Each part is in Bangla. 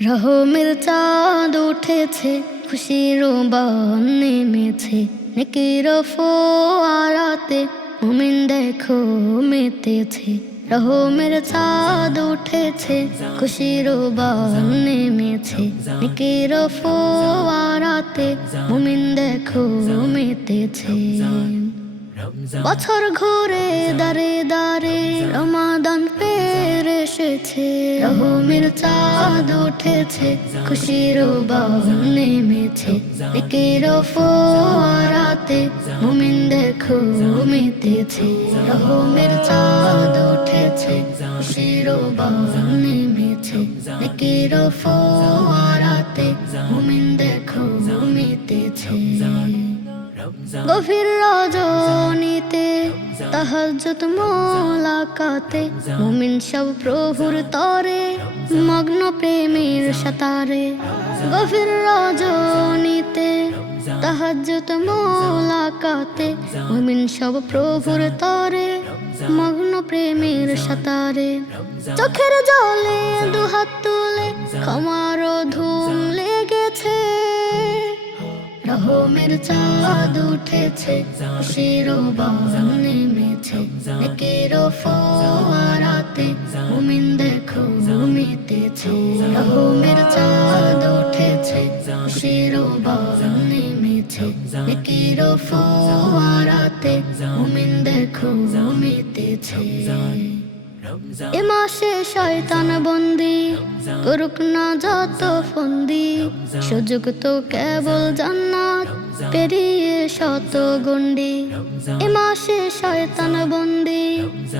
রহমের চাঁদ উঠেছে, খুশির বান নেমেছে। নেকির ফোয়ারাতে মুমিন দেখো মেতেছে। রহমের চাঁদ উঠেছে, খুশির বান নেমেছে। নেকির ফোয়ারাতে মুমিন দেখো মেতেছে। বছর ঘুরে দাঁড়ে এসেছে রহমের চাঁদ উঠেছে, খুশির বান নেমেছে। একের ফোয়ারাতে মুমিন দেখো মেতেছে, রহমের চাঁদ উঠেছে, খুশির বান নেমেছে। একের ফোয়ারাতে মুমিন দেখো মেতেছে। গভীর রজনীতে তাহাজ্জুদ মোলাকাতে, মুমিন সব প্রভুর তরে, মগ্ন প্রেমের সাতারে। গভীর রজনীতে তাহাজ্জুদ মোলাকাতে, মুমিন সব প্রভুর তরে, মগ্ন প্রেমের সাতারে। চোখের জলে দুহাত তুলে, ক্ষমার ধুম রহমের চাঁদ উঠেছে শিরোবান নেমেছে। একের ফোয়ারাতে মুমিন দেখো মেতেছে রহমের চাঁদ উঠেছে শিরোবান নেমেছে। একের ফোয়ারাতে মুমিন দেখো মেতেছে এ মাসে শয়তান বন্দি, করুক না যত ফন্দি। সুযোগ তো কেবল জান্নাত পেরিয়ে শত গন্ডি এ মাসে শয়তান বন্দি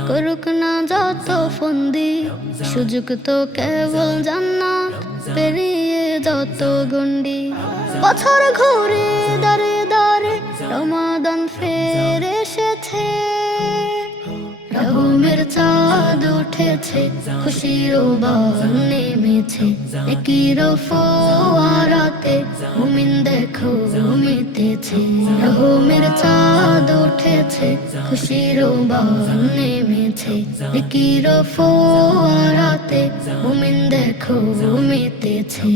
করুক না যত ফন্দি সুযোগ তো কেবল জান্নাত। পেরিয়ে যত গন্ডি বছর ঘুরে দাঁড়ে দাঁড়ে রমাদান ফের এসেছে। রহমের চাঁদ উঠেছে খুশির বান নেমেছে একির ফোয়ারাতে মুমিন দেখো মেতেছে রহমের চাঁদ উঠেছে, খুশির বান নেমেছে। একির ফোয়ারাতে মুমিন দেখো মেতেছে